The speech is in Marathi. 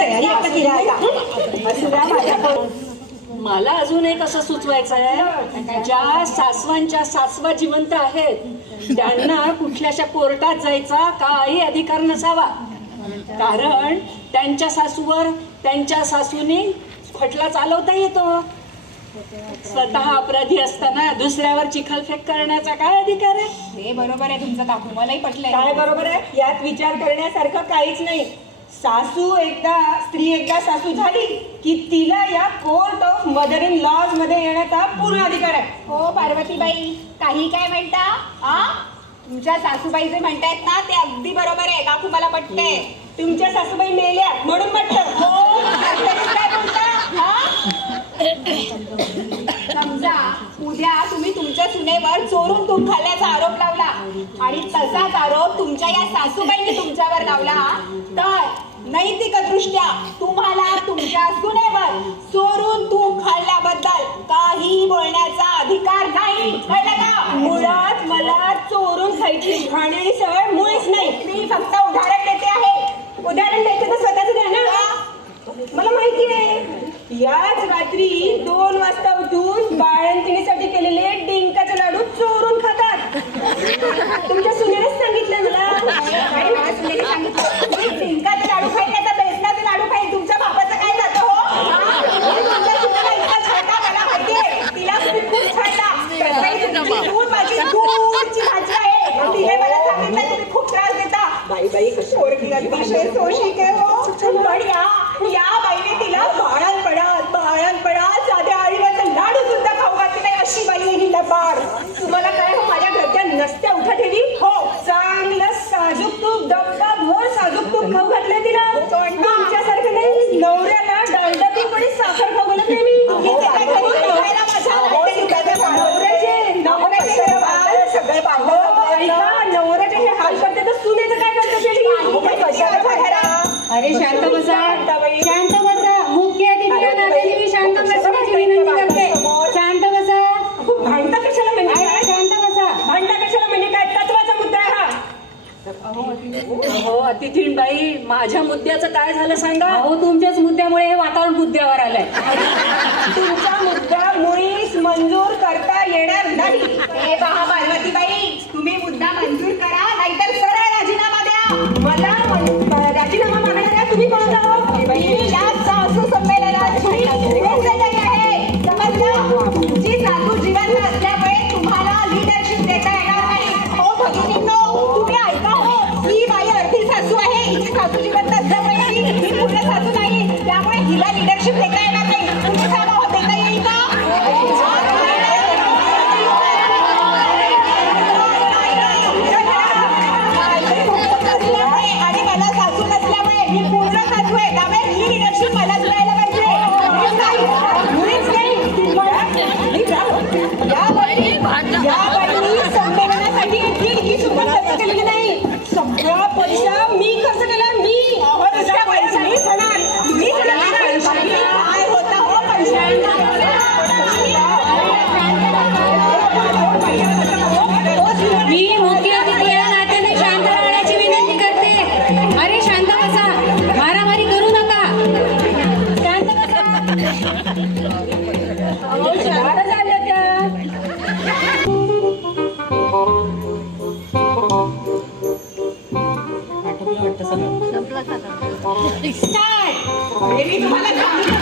तयारी आता केली आहे का? असू द्या माझ्या. मला अजून एक असं सुचवायचं आहे, ज्या सासवांच्या सासवा जिवंत आहेत त्यांना कुठल्याशा कोर्टात जायचा काही अधिकार नसावा. कारण त्यांच्या सासूवर त्यांच्या सासूने खटला चालवता येतो. स्वतः अपराधी असताना दुसऱ्यावर चिखलफेक करण्याचा काय अधिकार आहे? हे बरोबर आहे तुमचं काकू, मलाही पटलंय. काय बरोबर आहे? यात विचार करण्यासारखं काहीच नाही. स्त्री एकदा सासू झाली की तिला या court of mother in laws मध्ये येण्याचा पूर्ण अधिकार आहे. हो पार्वतीबाई, काही काय म्हणता? तुमच्या सासूबाई जे म्हणतायत ना ते अगदी बरोबर आहे काकू, मला पटतंय. तुमच्या सासूबाई मेल्या म्हणून म्हटलं. हो, काय बोलता? समजा उद्या तुम्ही तुमच्या सुनेवर चोरून तूप खाल्ल्याचा आरोप लावला आणि तसाच आरोप तुमच्या या सासूबाईंनी तुमच्यावर लावला तर नैतिकदृष्ट्या तुम्हाला तुमच्या सुनेवर चोरून तूप खाल्ल्याबद्दल काही बोलण्याचा अधिकार नाही, कळलं का? मुळात मला चोरून खायची घाणेरडी सवय मुळीच नाही. मी फक्त उदाहरण देते आहे. उदाहरण द्यायचं तर स्वतःच द्या ना. मला माहिती आहे याच रात्री 2 वाजता उठून बाळंतिणीसाठी केलेले डिंकाचे लाडू चोरून खातात. तुमच्या सुनेनेच सांगितलं मला. आणि मला सुनेने सांगितलं मी डिंकाचे लाडू खाईल नाही तर बेसनाचे लाडू खाईल. तुमच्या बापाचं काय जातं हो? तुमच्या सुनेला इतका छळता मला माहितीये. तिला तुम्ही खूप छळता. तुमची सून माझी दूरची भाजी आहे. तिने मला सांगितलं तुम्ही खूप त्रास देता. बाई कशी पोरगी अतिशय सोशिक आहे हो. पण या बाईने तिला बाळणपणात साध्या आईवरचं लाडू सुद्धा खाऊ घातली नाही. अशी बाई आहे ही लबाड. तुम्हाला काय हो माझ्या घरच्या नसत्या उठा ठेवी? हो, चांगलं साजूक तूप डब्बा भर साजूक तूप खाऊ घातलंय तिला. तुमच्यासारखं नाही नवऱ्याला डालडा तूप आणि साखर खाऊ घालत नाही मी. सगळे नवऱ्याचे हे हाल करते तर सुनेचं काय करते ते? अरे शांत बसा, शांत बसा. मुख्य अतिथीच्या नात्याने मी शांत बसण्याची विनंती करते. शांत बसा. भांडता कशाला म्हणजे काय? शांत बसा. भांडता कशाला म्हणजे काय? तत्वाचा मुद्दा आहे हा. हो अतिथीबाई, माझ्या मुद्द्याचं काय झालं सांगा. अहो तुमच्याच मुद्द्यामुळे हे वातावरण मुद्द्यावर आलंय. तुमचा मुद्दा मुळीच मंजूर करता येणार नाही. हे पहा पार्वतीबाई, तुम्ही मुद्दा मंजूर करा नाहीतर सरळ राजीनामा द्या. मला राजीनामा मागणाऱ्या तुम्ही कोण आहात? मी या सासू संमेलनात उपस्थित आहे. समजलं? तुमची सासू जिवंत असल्यामुळे तुम्हाला लीडरशिप देता येणार नाही. हो भगिनींनो, तुम्ही ऐका हो. ही बाई अर्धी सासू आहे. हिची सासू जिवंत असल्यामुळे ही पूर्ण सासू नाही. त्यामुळे हिला लीडरशिप देता येणार नाही. तुम्ही सांगा हो, देता येईल का? आणि मला सासू नसल्यामुळे मी पूर्ण सासू आहे. त्यामुळे ही लीडरशिप मला मिळायला पाहिजे. या बाईंनी संमेलनासाठी ही सुद्धा खर्च केलेली नाही. सगळा पैसा मी खर्च केला. मी दुसऱ्या पैसा मीच होणार. मीच देणार. काय होतं हो पैसा? मी मुख्य अतिथी या नात्याने शांत राहण्याची विनंती करते. अरे शांत बसा. मारामारी करू नका. शांत बसा. अहो, शांत झाल्या त्या. स्टार्ट. मी तुम्हाला सांगितलं.